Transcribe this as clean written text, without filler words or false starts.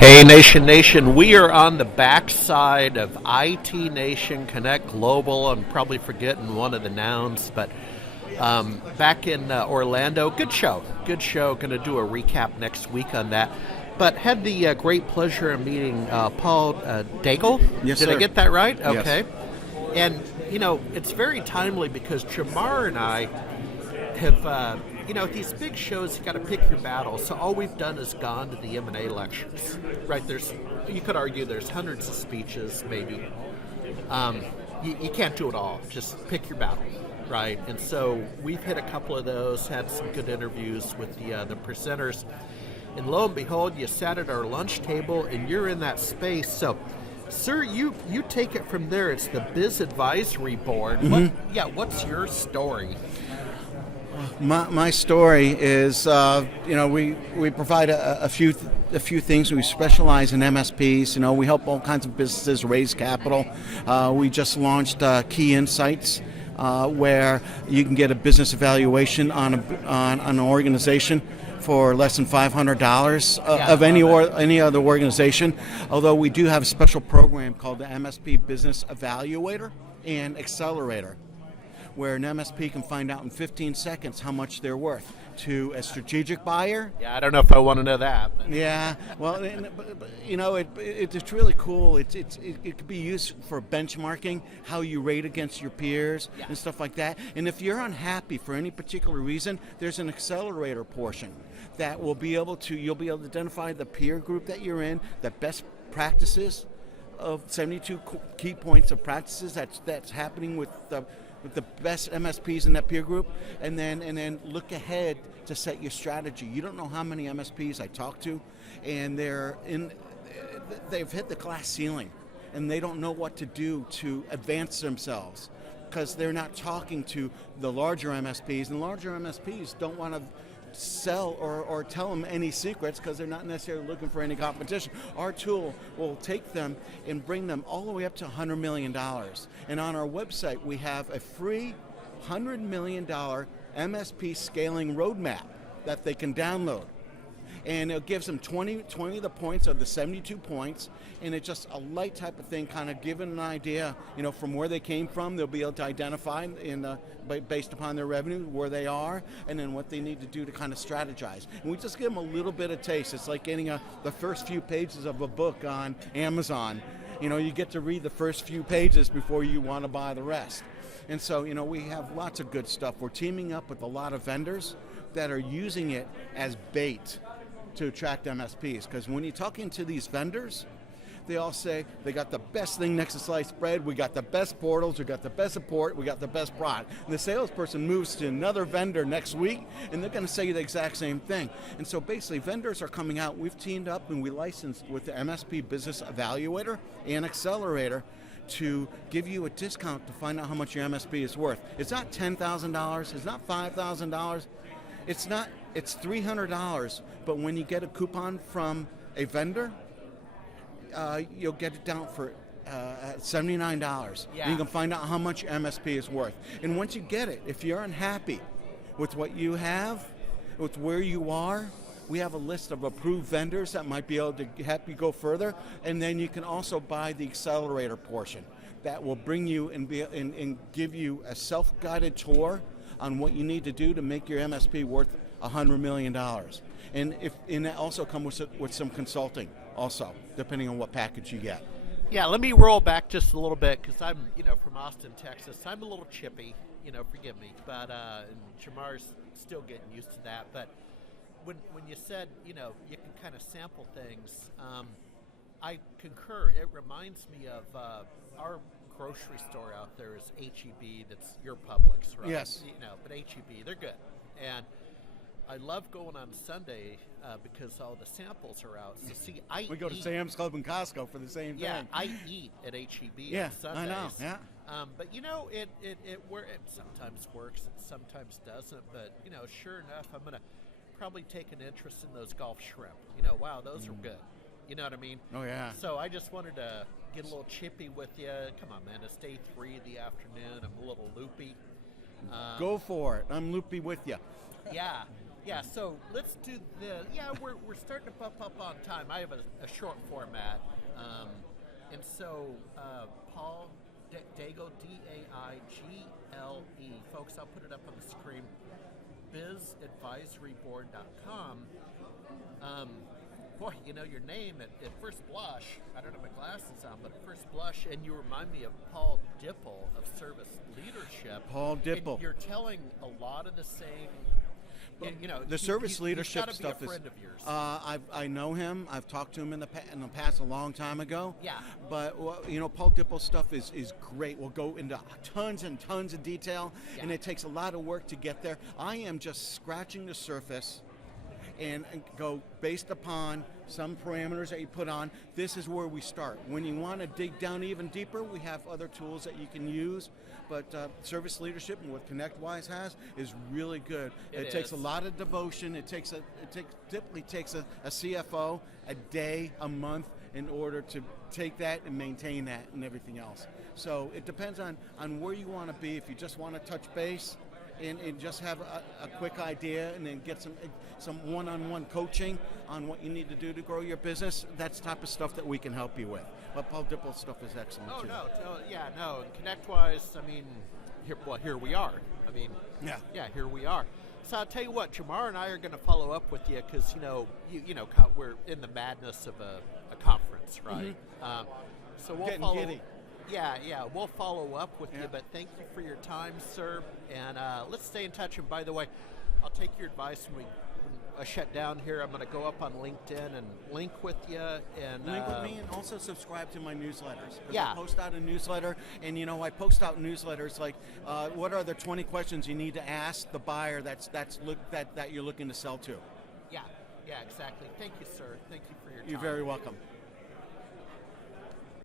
Hey, Nation, we are on the backside of IT Nation Connect Global. I'm probably forgetting one of the nouns, but back in Orlando. Good show. Going to do a recap next week on that. But had the great pleasure of meeting Paul Daigle. Yes, Did sir. I get that right? Yes. Okay. And, it's very timely because Jamar and I have, at these big shows, you got to pick your battles. So all we've done is gone to the M&A lectures, right? You could argue there's hundreds of speeches, maybe. You can't do it all. Just pick your battle, right? And so we've hit a couple of those, had some good interviews with the presenters. And lo and behold, you sat at our lunch table and you're in that space. So, sir, you take it from there. It's the Biz Advisory Board. Mm-hmm. What's your story? My story is, we provide a few things. We specialize in MSPs. We help all kinds of businesses raise capital. We just launched Key Insights, where you can get a business evaluation on an organization for less than $500 of any other organization. Although we do have a special program called the MSP Business Evaluator and Accelerator, where an MSP can find out in 15 seconds how much they're worth to a strategic buyer. Yeah, I don't know if I want to know that. Yeah, well, it's really cool. It could be used for benchmarking, how you rate against your peers and stuff like that. And if you're unhappy for any particular reason, there's an accelerator portion that you'll be able to identify the peer group that you're in, the best practices of 72 key points of practices that's happening with the best MSPs in that peer group, and then look ahead to set your strategy. You don't know how many MSPs I talk to, and they've hit the glass ceiling, and they don't know what to do to advance themselves because they're not talking to the larger MSPs, and larger MSPs don't want to sell or tell them any secrets because they're not necessarily looking for any competition. Our tool will take them and bring them all the way up to $100 million. And on our website, we have a free $100 million MSP scaling roadmap that they can download. And it gives them 20 of the points of the 72 points, and it's just a light type of thing, kind of giving an idea, from where they came from. They'll be able to identify based upon their revenue where they are, and then what they need to do to kind of strategize. And we just give them a little bit of taste. It's like getting the first few pages of a book on Amazon. You get to read the first few pages before you want to buy the rest. And so, we have lots of good stuff. We're teaming up with a lot of vendors that are using it as bait to attract MSPs, because when you're talking to these vendors, they all say they got the best thing next to sliced bread, we got the best portals, we got the best support, we got the best product. And the salesperson moves to another vendor next week, and they're going to say the exact same thing. And so basically, vendors are coming out. We've teamed up and we licensed with the MSP Business Evaluator and Accelerator to give you a discount to find out how much your MSP is worth. It's not $10,000, it's not $5,000, it's $300, but when you get a coupon from a vendor, you'll get it down for $79. Yeah. And you can find out how much your MSP is worth. And once you get it, if you're unhappy with what you have, with where you are, we have a list of approved vendors that might be able to help you go further. And then you can also buy the accelerator portion that will bring you and give you a self-guided tour on what you need to do to make your MSP worth $100 million. And that also comes with some consulting also, depending on what package you get. Yeah, let me roll back just a little bit because I'm, from Austin, Texas. I'm a little chippy, forgive me, but Jamar's still getting used to that. But when you said, you can kind of sample things, I concur. It reminds me of our grocery store out there is H-E-B. That's your Publix, right? Yes. But H-E-B, they're good. And I love going on Sunday because all the samples are out. So see, we go to Sam's Club and Costco for the same thing. Yeah, I eat at H-E-B on Sundays. I know. Yeah. But it sometimes works, it sometimes doesn't. But sure enough, I'm gonna probably take an interest in those Gulf shrimp. Wow, those are good. You know what I mean? Oh yeah. So I just wanted to get a little chippy with you. Come on, man. It's day 3 of the afternoon. I'm a little loopy. Go for it. I'm loopy with you. Yeah. Yeah, so let's do the. Yeah, we're starting to bump up on time. I have a short format, and so Paul Diagle, Daigle, folks. I'll put it up on the screen. bizadvisoryboard.com. Boy, you know your name at first blush. I don't have my glasses on, but at first blush, and you remind me of Paul Dipple of Service Leadership. Paul Dipple. And you're telling a lot of the same. You know, the service leadership he's stuff be a friend of yours. I know him. I've talked to him in the past a long time ago. Yeah. But Paul Dipple's stuff is great. We'll go into tons and tons of detail, and it takes a lot of work to get there. I am just scratching the surface. And go based upon some parameters that you put on. This is where we start. When you want to dig down even deeper, we have other tools that you can use. But service leadership and what ConnectWise has is really good. It takes a lot of devotion. It typically takes a CFO a day, a month, in order to take that and maintain that and everything else. So it depends on where you want to be. If you just want to touch base, and just have a quick idea, and then get some one-on-one coaching on what you need to do to grow your business. That's the type of stuff that we can help you with. But Paul Dipple's stuff is excellent too. No. And ConnectWise, I mean, here we are. I mean, here we are. So I'll tell you what, Jamar and I are going to follow up with you because we're in the madness of a conference, right? Mm-hmm. So we'll Getting follow. giddy. Yeah, we'll follow up with you, but thank you for your time, sir, and let's stay in touch. And by the way, I'll take your advice when I shut down here. I'm going to go up on LinkedIn and link with you. And link with me, and also subscribe to my newsletters. Yeah. I post out a newsletter, and I post out newsletters like, what are the 20 questions you need to ask the buyer that you're looking to sell to? Yeah, exactly. Thank you, sir. Thank you for your time. You're very welcome.